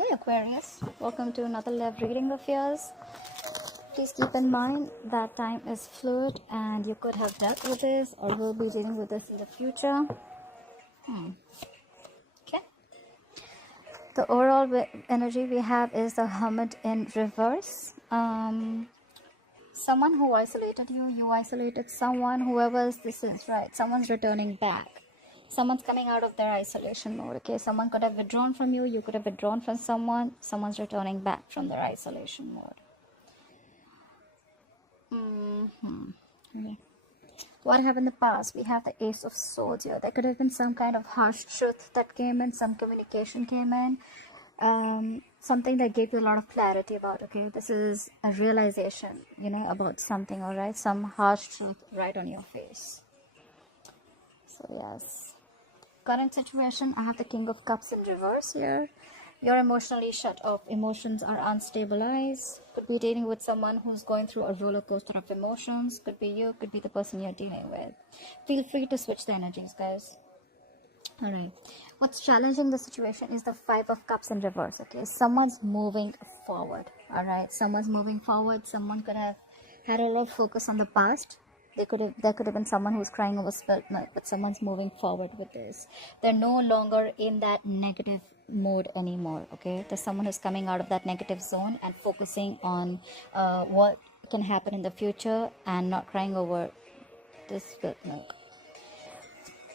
Hi Aquarius, welcome to another love reading of yours. Please keep in mind that time is fluid and you could have dealt with this or will be dealing with this in the future. Okay. The overall energy we have is the Hermit in reverse. Someone who isolated you, you isolated someone, whoever this is, right? Someone's returning back. Someone's coming out of their isolation mode, okay? Someone could have withdrawn from you, you could have withdrawn from someone, someone's returning back from their isolation mode. Okay. What happened in the past? We have the Ace of Swords here. There could have been some kind of harsh truth that came in, some communication came in, something that gave you a lot of clarity about, okay, this is a realization, about something, all right? Some harsh truth right on your face. So, yes. Current situation, I have the King of Cups in reverse here. You're emotionally shut off. Emotions are unstabilized. Could be dealing with someone who's going through a roller coaster of emotions. Could be you, could be the person you're dealing with. Feel free to switch the energies, guys. All right. What's challenging the situation is the Five of Cups in reverse, okay? Someone's moving forward, all right? Someone's moving forward. Someone could have had a lot of focus on the past. There could have been someone who's crying over spilt milk, but someone's moving forward with this. They're no longer in that negative mode anymore, okay? There's someone who's coming out of that negative zone and focusing on what can happen in the future and not crying over this spilt milk.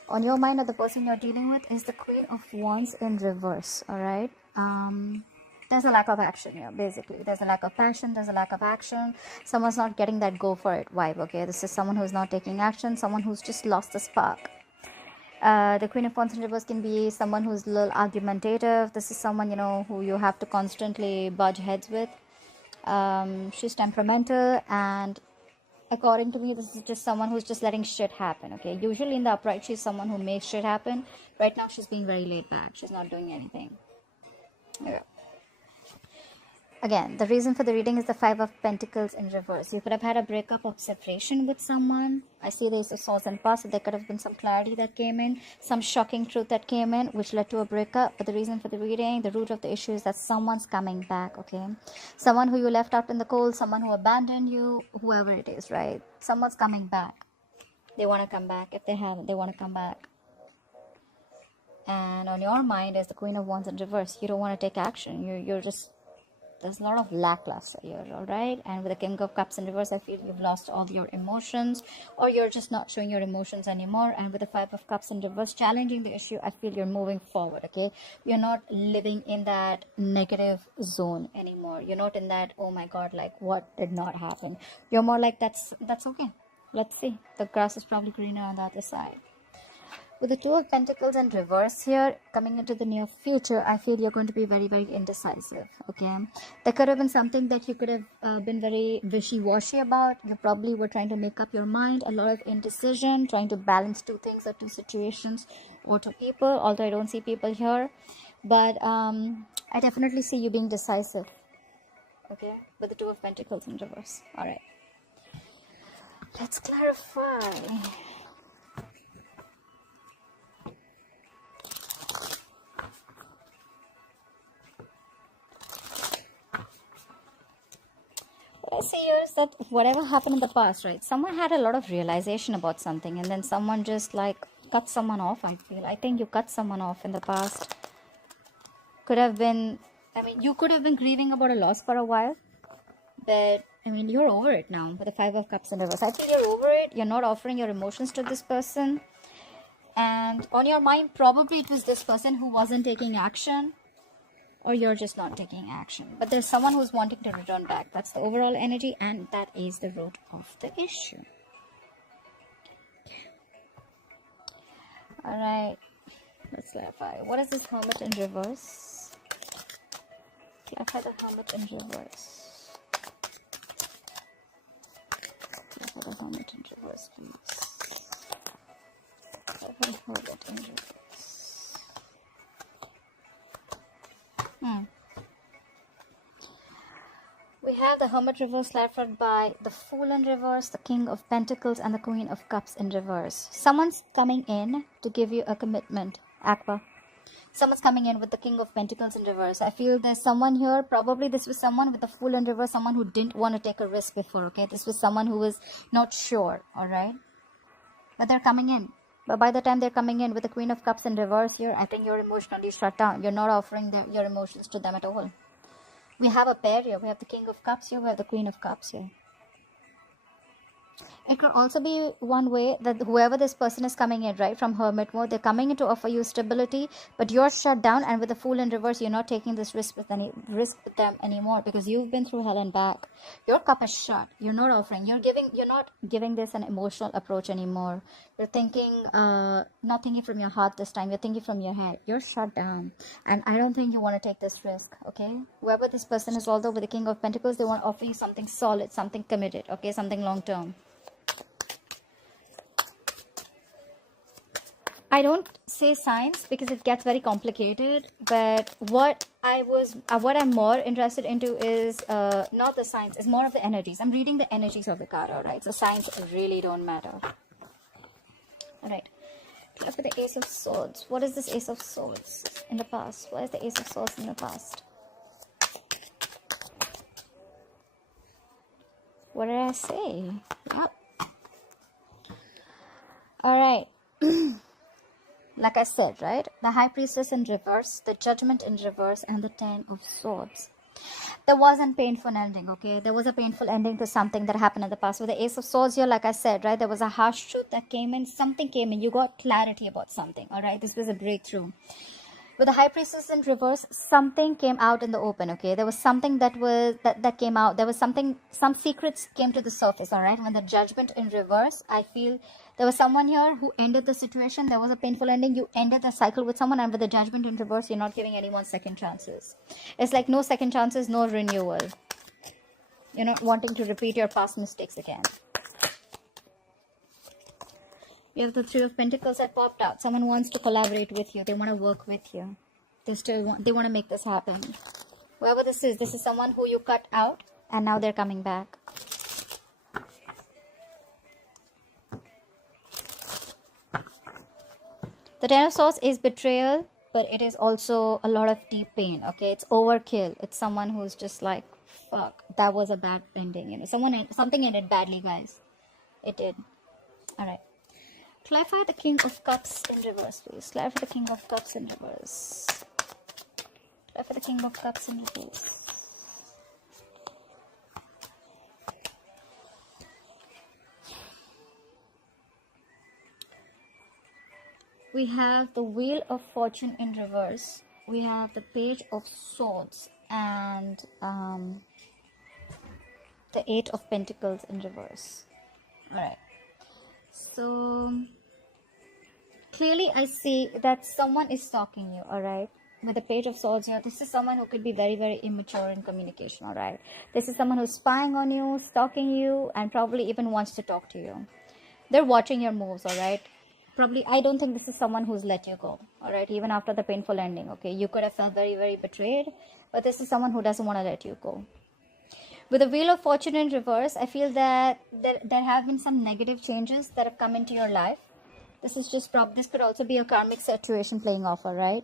On your mind, or the person you're dealing with, is the Queen of Wands in reverse, all right? There's a lack of action here, basically. There's a lack of passion, there's a lack of action. Someone's not getting that go for it vibe, okay? This is someone who's not taking action, someone who's just lost the spark. The Queen of Wands in reverse can be someone who's a little argumentative. This is someone, who you have to constantly budge heads with. She's temperamental, and according to me, this is just someone who's just letting shit happen, okay? Usually in the upright, she's someone who makes shit happen. Right now, she's being very laid back. She's not doing anything. Okay. Again, the reason for the reading is the Five of Pentacles in reverse. You could have had a breakup or separation with someone. I see the Ace of Swords in past, so there could have been some clarity that came in, some shocking truth that came in, which led to a breakup. But the reason for the reading, the root of the issue is that someone's coming back, okay? Someone who you left out in the cold, someone who abandoned you, whoever it is, right? Someone's coming back. They want to come back. If they haven't, they want to come back. And on your mind is the Queen of Wands in reverse. You don't want to take action. You're just... There's a lot of lackluster here, all right? And with the King of Cups in reverse, I feel you've lost all your emotions, or you're just not showing your emotions anymore. And with the Five of Cups in reverse, challenging the issue, I feel you're moving forward, okay? You're not living in that negative zone anymore. You're not in that, oh my God, like what did not happen? You're more like, that's okay. Let's see. The grass is probably greener on the other side. With the Two of Pentacles in reverse here, coming into the near future, I feel you're going to be very, very indecisive, okay? There could have been something that you could have been very wishy-washy about. You probably were trying to make up your mind, a lot of indecision, trying to balance two things or two situations or two people, although I don't see people here. But I definitely see you being decisive, okay? With the Two of Pentacles in reverse. All right. Let's clarify. I see here is that whatever happened in the past, right? Someone had a lot of realization about something, and then someone just like cut someone off, I feel. I think you cut someone off in the past. Could have been, you could have been grieving about a loss for a while, but you're over it now with the Five of Cups in reverse. I feel you're over it. You're not offering your emotions to this person. And on your mind, probably it was this person who wasn't taking action, or you're just not taking action. But there's someone who's wanting to return back. That's the overall energy, and that is the root of the issue. All right, let's clarify. What is this Hermit in reverse? Clarify the Hermit in reverse. Clarify the Hermit in reverse, please. Clarify the Hermit in reverse. We have the Hermit reverse clarified by the Fool in reverse, the King of Pentacles, and the Queen of Cups in reverse. Someone's coming in to give you a commitment, Aqua. Someone's coming in with the King of Pentacles in reverse. I feel there's someone here, probably this was someone with the Fool in reverse, someone who didn't want to take a risk before, okay? This was someone who was not sure, all right? But they're coming in. But by the time they're coming in with the Queen of Cups in reverse here, I think you're emotionally shut down. You're not offering your emotions to them at all. We have a pair here. We have the King of Cups here. We have the Queen of Cups here. It could also be one way that whoever this person is coming in, right, from hermit mode, they're coming in to offer you stability, but you're shut down, and with the Fool in reverse, you're not taking this risk with them anymore because you've been through hell and back. Your cup is shut. You're not offering. You're not giving this an emotional approach anymore. You're thinking, not thinking from your heart this time. You're thinking from your head. You're shut down, and I don't think you want to take this risk. Okay, whoever this person is, although with the King of Pentacles, they want to offer you something solid, something committed. Okay, something long term. I don't say signs because it gets very complicated, but what I'm more interested into is not the signs, it's more of the energies. I'm reading the energies of the card, alright? So signs really don't matter. Alright. Look at the Ace of Swords. What is this Ace of Swords in the past? What is the Ace of Swords in the past? What did I say? Yep. Alright. Like I said, right? The High Priestess in reverse, the Judgment in reverse, and the Ten of Swords. There was a painful ending, okay? There was a painful ending to something that happened in the past. With the Ace of Swords here, like I said, right? There was a harsh truth that came in. Something came in. You got clarity about something, all right? This was a breakthrough. With the High Priestess in reverse, something came out in the open, okay? There was something that came out. There was something, some secrets came to the surface, all right? When the Judgment in reverse, I feel there was someone here who ended the situation. There was a painful ending. You ended the cycle with someone, and with the Judgment in reverse, you're not giving anyone second chances. It's like no second chances, no renewal. You're not wanting to repeat your past mistakes again. You have the Three of Pentacles that popped out. Someone wants to collaborate with you. They want to work with you. They want to make this happen. Whoever this is someone who you cut out, and now they're coming back. The Ten of Swords is betrayal, but it is also a lot of deep pain, okay? It's overkill. It's someone who's just like, fuck, that was a bad ending, you know. Something ended badly, guys. It did. Alright. Clarify the King of Cups in reverse, please. Clarify the King of Cups in reverse. Clarify the King of Cups in reverse. We have the Wheel of Fortune in reverse. We have the Page of Swords and the Eight of Pentacles in reverse. Alright. So, clearly I see that someone is stalking you, alright? With the Page of Swords here, this is someone who could be very, very immature in communication, alright? This is someone who's spying on you, stalking you, and probably even wants to talk to you. They're watching your moves, alright? Probably, I don't think this is someone who's let you go, alright? Even after the painful ending, okay? You could have felt very, very betrayed, but this is someone who doesn't want to let you go. With the Wheel of Fortune in reverse, I feel that there have been some negative changes that have come into your life. This is just this could also be a karmic situation playing off, alright?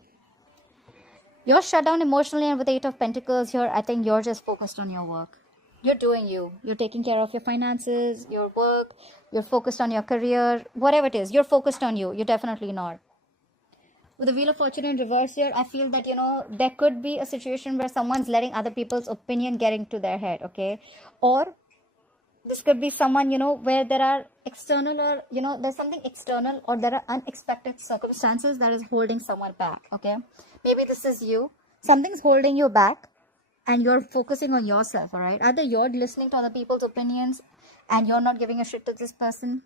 You're shut down emotionally, and with the Eight of Pentacles here, I think you're just focused on your work. You're doing you. You're taking care of your finances, your work. You're focused on your career. Whatever it is, you're focused on you. You're definitely not. With the Wheel of Fortune in reverse here, I feel that, you know, there could be a situation where someone's letting other people's opinion get into their head, okay? Or this could be someone, you know, where there are external or, you know, there's something external or there are unexpected circumstances that is holding someone back, okay? Maybe this is you. Something's holding you back and you're focusing on yourself, all right? Either you're listening to other people's opinions and you're not giving a shit to this person.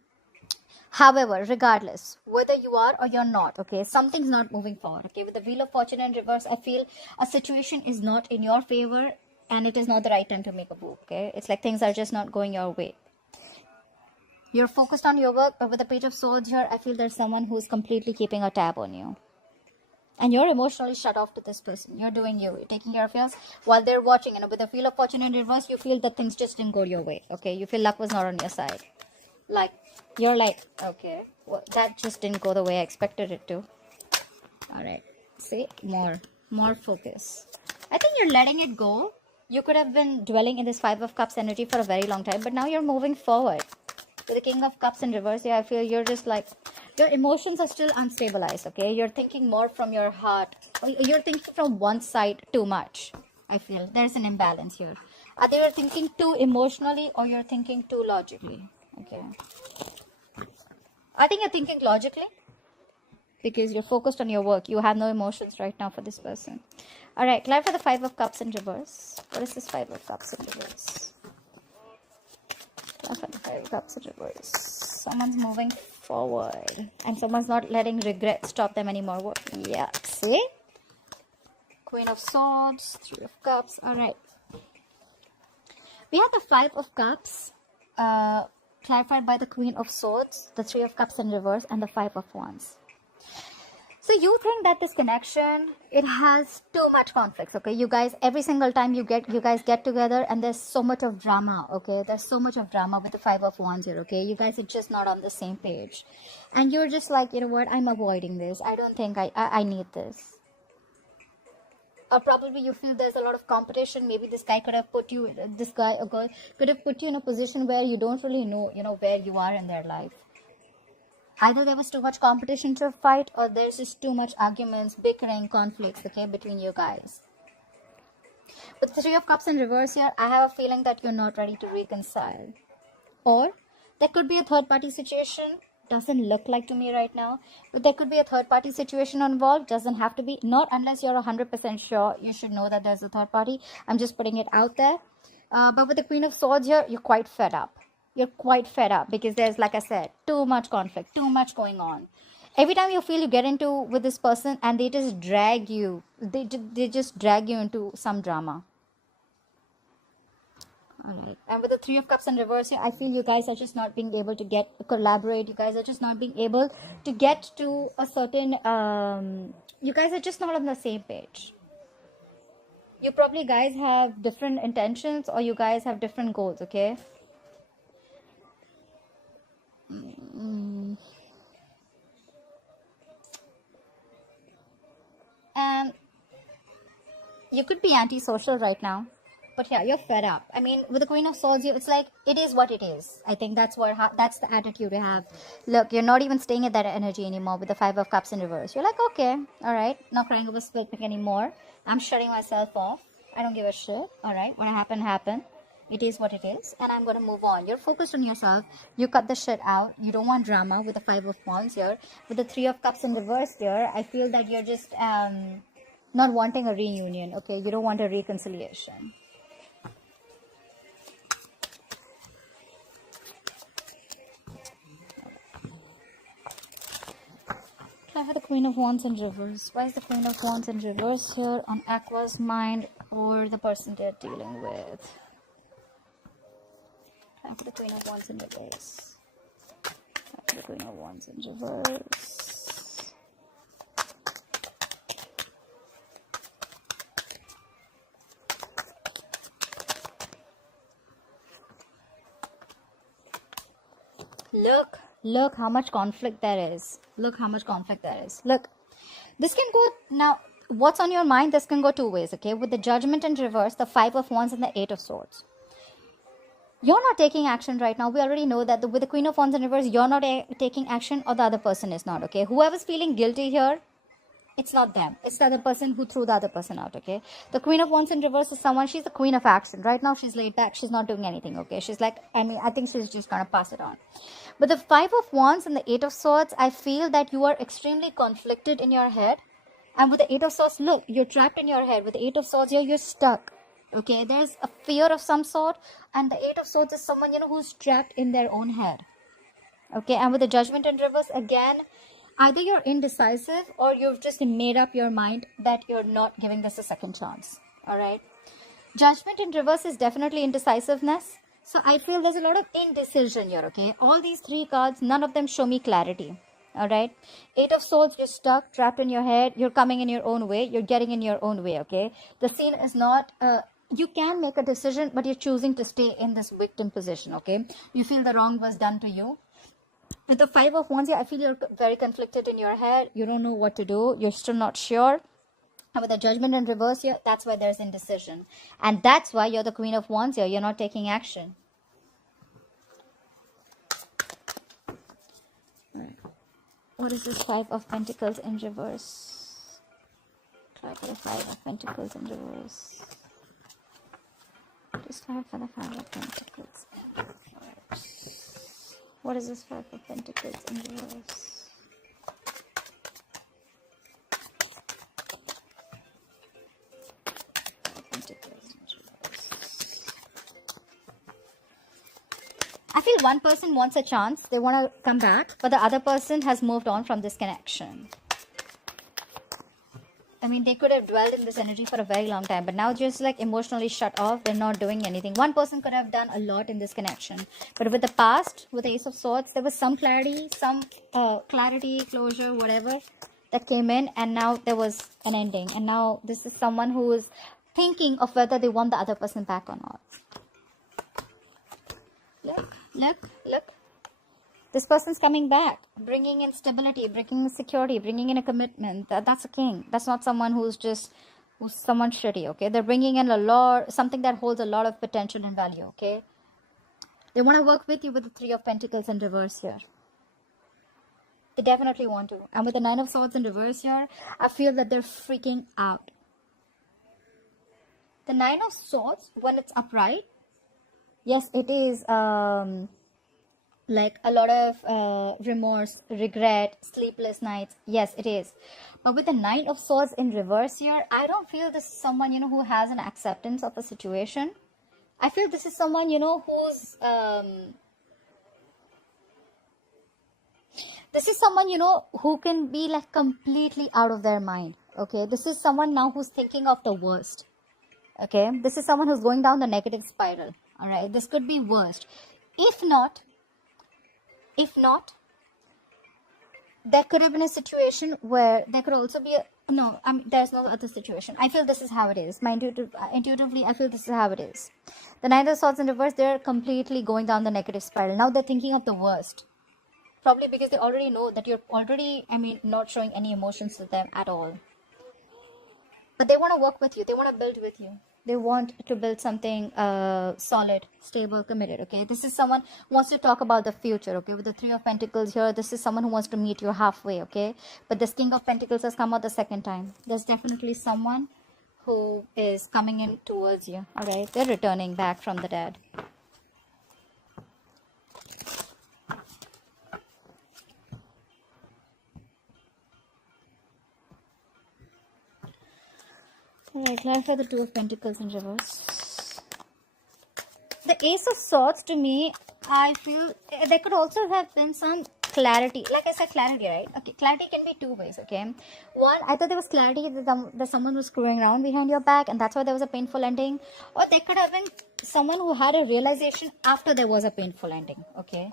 However, regardless, whether you are or you're not, okay, something's not moving forward, okay? With the Wheel of Fortune in reverse, I feel a situation is not in your favor and it is not the right time to make a move, okay? It's like things are just not going your way. You're focused on your work, but with the Page of Swords here, I feel there's someone who's completely keeping a tab on you. And you're emotionally shut off to this person. You're doing you. You're taking care of yours while they're watching. And with the Wheel of Fortune in reverse, you feel that things just didn't go your way, okay? You feel luck was not on your side. Like, you're like, okay, well, that just didn't go the way I expected it to. Alright. See, more focus. I think you're letting it go. You could have been dwelling in this Five of Cups energy for a very long time, but now you're moving forward. With the King of Cups in reverse, yeah, I feel you're just like, your emotions are still unstabilized, okay? You're thinking more from your heart. Or you're thinking from one side too much. I feel there's an imbalance here. Either you're thinking too emotionally or you're thinking too logically, okay? I think you're thinking logically because you're focused on your work. You have no emotions right now for this person. All right, clarify the Five of Cups in reverse. What is this Five of Cups in reverse? Clarify the Five of Cups in reverse. Someone's moving forward and someone's not letting regret stop them anymore. Yeah, see? Queen of Swords, Three of Cups. All right. We have the Five of Cups clarified by the Queen of Swords, the Three of Cups in reverse, and the Five of Wands. So you think that this connection, it has too much conflicts, okay? You guys, every single time you guys get together and there's so much of drama, okay? There's so much of drama with the Five of Wands here, okay? You guys are just not on the same page. And you're just like, you know what, I'm avoiding this. I don't think I need this. Or probably you feel there's a lot of competition. Maybe this guy could have put you, this guy or girl could have put you in a position where you don't really know, you know, where you are in their life. Either there was too much competition to fight or there's just too much arguments, bickering, conflicts, okay, between you guys. With the Three of Cups in reverse here, I have a feeling that you're not ready to reconcile. Or there could be a third party situation. Doesn't look like to me right now. But there could be a third party situation involved. Doesn't have to be. Not unless you're 100% sure. You should know that there's a third party. I'm just putting it out there. But with the Queen of Swords here, you're quite fed up. You're quite fed up because there's, like I said, too much conflict, too much going on. Every time you feel you get into with this person and they just drag you, they just drag you into some drama. Alright, and with the Three of Cups in reverse here, I feel you guys are just not being able to collaborate. You guys are just not being able to get to a certain, you guys are just not on the same page. You probably guys have different intentions or you guys have different goals, okay? And you could be antisocial right now. But yeah, you're fed up. I mean, with the Queen of Swords, it's like, it is what it is. I think that's that's the attitude you have. Look, you're not even staying at that energy anymore with the Five of Cups in reverse. You're like, okay, all right, not crying over spilled milk anymore. I'm shutting myself off. I don't give a shit. All right, what happened, happened. It is what it is, and I'm going to move on. You're focused on yourself. You cut the shit out. You don't want drama with the Five of Wands here. With the Three of Cups in reverse here, I feel that you're just not wanting a reunion, okay? You don't want a reconciliation. Clarify the Queen of Wands in reverse. Why is the Queen of Wands in reverse here on Aqua's mind or the person they're dealing with? Clarify the Queen of Wands in reverse. Clarify the Queen of Wands in reverse. Look how much conflict there is. Look how much conflict there is. Look, this can go, now, what's on your mind, this can go two ways, okay? With the Judgment in reverse, the Five of Wands and the Eight of Swords. You're not taking action right now. We already know that with the Queen of Wands in reverse, you're not taking action or the other person is not, okay? Whoever's feeling guilty here, it's not them. It's the other person who threw the other person out, okay? The Queen of Wands in reverse is someone, she's the queen of action. Right now, she's laid back. She's not doing anything, okay? She's like, I think she's just going to pass it on. But the Five of Wands and the Eight of Swords, I feel that you are extremely conflicted in your head. And with the Eight of Swords, look, you're trapped in your head. With the Eight of Swords here, you're stuck. Okay, there's a fear of some sort. And the Eight of Swords is someone, you know, who's trapped in their own head. Okay, and with the Judgment in reverse, again, either you're indecisive or you've just made up your mind that you're not giving this a second chance. All right. Judgment in reverse is definitely indecisiveness. So I feel there's a lot of indecision here, okay? All these three cards, none of them show me clarity. All right. Eight of Swords, you're stuck, trapped in your head. You're coming in your own way. You're getting in your own way, okay? The scene is not... you can make a decision, but you're choosing to stay in this victim position, okay? You feel the wrong was done to you. With the Five of Wands here, I feel you're very conflicted in your head. You don't know what to do. You're still not sure. And with the Judgment in reverse here, that's why there's indecision. And that's why you're the Queen of Wands here. You're not taking action. All right. What is this Five of Pentacles in reverse? Try for the Five of Pentacles in reverse. Just try for the Five of Pentacles in reverse. What is this Five of Pentacles in reverse? I feel one person wants a chance. They want to come back, but the other person has moved on from this connection. I mean, they could have dwelled in this energy for a very long time, but now just like emotionally shut off. They're not doing anything. One person could have done a lot in this connection, but with the past, with the Ace of Swords, there was some clarity, closure, whatever that came in, and now there was an ending. And now this is someone who is thinking of whether they want the other person back or not. Look. This person's coming back, bringing in stability, bringing in security, bringing in a commitment. That's a king. That's not someone who's someone shitty, okay? They're bringing in something that holds a lot of potential and value, okay? They want to work with you with the Three of Pentacles in reverse here. They definitely want to. And with the Nine of Swords in reverse here, I feel that they're freaking out. The Nine of Swords, when it's upright, yes, it is like a lot of remorse, regret, sleepless nights. Yes, it is. But with the Nine of Swords in reverse here, I don't feel this is someone, who has an acceptance of a situation. I feel this is someone, who's... this is someone, who can be like completely out of their mind. Okay, this is someone now who's thinking of the worst. Okay, this is someone who's going down the negative spiral. All right, this could be worst. If not, there could have been a situation where there could also be there's no other situation. I feel this is how it is. Intuitively, I feel this is how it is. The Nine of Swords in reverse, they're completely going down the negative spiral. Now they're thinking of the worst. Probably because they already know that you're already, not showing any emotions to them at all. But they want to work with you. They want to build with you. They want to build something solid, stable, committed, okay? This is someone who wants to talk about the future, okay? With the Three of Pentacles here, this is someone who wants to meet you halfway, okay? But this King of Pentacles has come out the second time. There's definitely someone who is coming in towards you, all right? They're returning back from the dead. Alright, clarify the Two of Pentacles in reverse. The Ace of Swords, to me, I feel there could also have been some clarity. Like I said, clarity, right? Okay, clarity can be two ways, okay? One, I thought there was clarity that someone was screwing around behind your back, and that's why there was a painful ending. Or there could have been someone who had a realization after there was a painful ending, okay?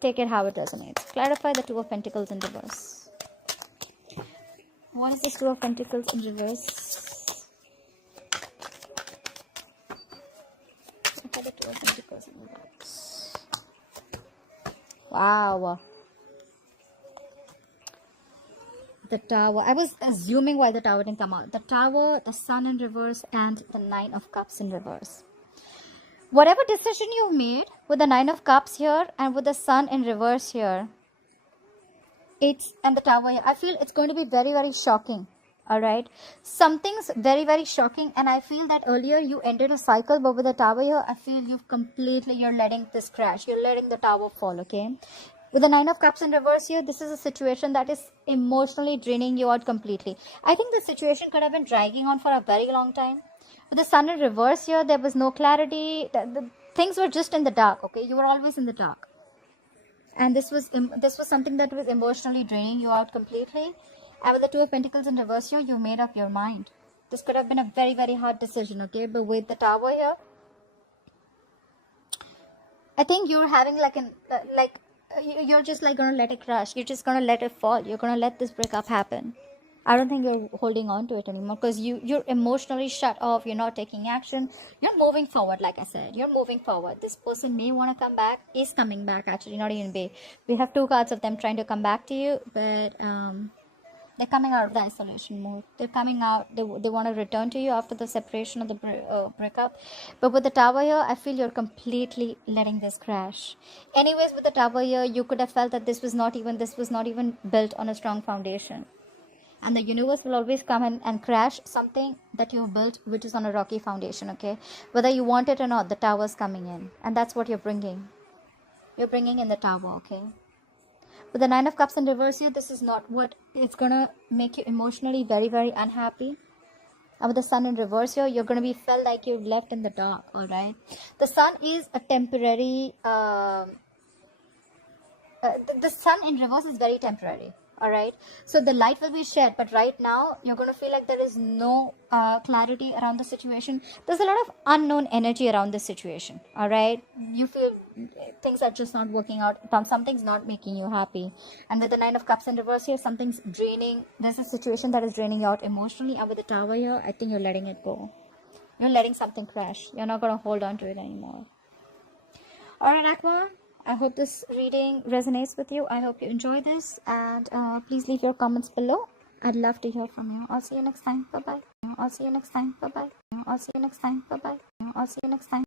Take it how it resonates. Clarify the Two of Pentacles in reverse. What is this Two of Pentacles in reverse? Look at the Two of Pentacles in reverse. Wow. The Tower. I was assuming why the Tower didn't come out. The Tower, the Sun in reverse, and the Nine of Cups in reverse. Whatever decision you've made with the Nine of Cups here and with the Sun in reverse here, and the Tower here, I feel it's going to be very, very shocking. All right, something's very, very shocking, and I feel that earlier you ended a cycle, but with the Tower here, I feel you're letting this crash. You're letting the Tower fall, okay? With the Nine of Cups in reverse here, this is a situation that is emotionally draining you out completely. I think the situation could have been dragging on for a very long time. With the Sun in reverse here, there was no clarity. The things were just in the dark, okay? You were always in the dark. And this was something that was emotionally draining you out completely. And with the Two of Pentacles in reverse here, you made up your mind. This could have been a very, very hard decision, okay? But with the Tower here, I think you're having you're just like going to let it crash. You're just going to let it fall. You're going to let this breakup happen. I don't think you're holding on to it anymore, because you're emotionally shut off. You're not taking action. You're moving forward. Like I said, you're moving forward. This person may want to come back, is coming back actually, not even be. We have 2 cards of them trying to come back to you, but they're coming out of the isolation mode. They're coming out. They want to return to you after the separation of the breakup. But with the Tower here, I feel you're completely letting this crash. Anyways, with the Tower here, you could have felt that this was not even built on a strong foundation. And the universe will always come in and crash something that you've built, which is on a rocky foundation, okay? Whether you want it or not, the Tower's coming in. And that's what you're bringing. You're bringing in the Tower, okay? With the 9 of Cups in reverse here, this is not what it's gonna make you emotionally very, very unhappy. And with the Sun in reverse here, you're gonna be felt like you've left in the dark, all right? The Sun is a temporary. The Sun in reverse is very temporary, all right? So the light will be shared, but right now you're going to feel like there is no clarity around the situation. There's a lot of unknown energy around the situation, all right? You feel things are just not working out. Something's not making you happy. And with the 9 of Cups in reverse here, something's draining. There's a situation that is draining you out emotionally. And with the Tower here, I think you're letting it go. You're letting something crash. You're not going to hold on to it anymore. All right, Aqua, I hope this reading resonates with you. I hope you enjoy this, and please leave your comments below. I'd love to hear from you. I'll see you next time. Bye bye. I'll see you next time. Bye bye. I'll see you next time. Bye bye. I'll see you next time.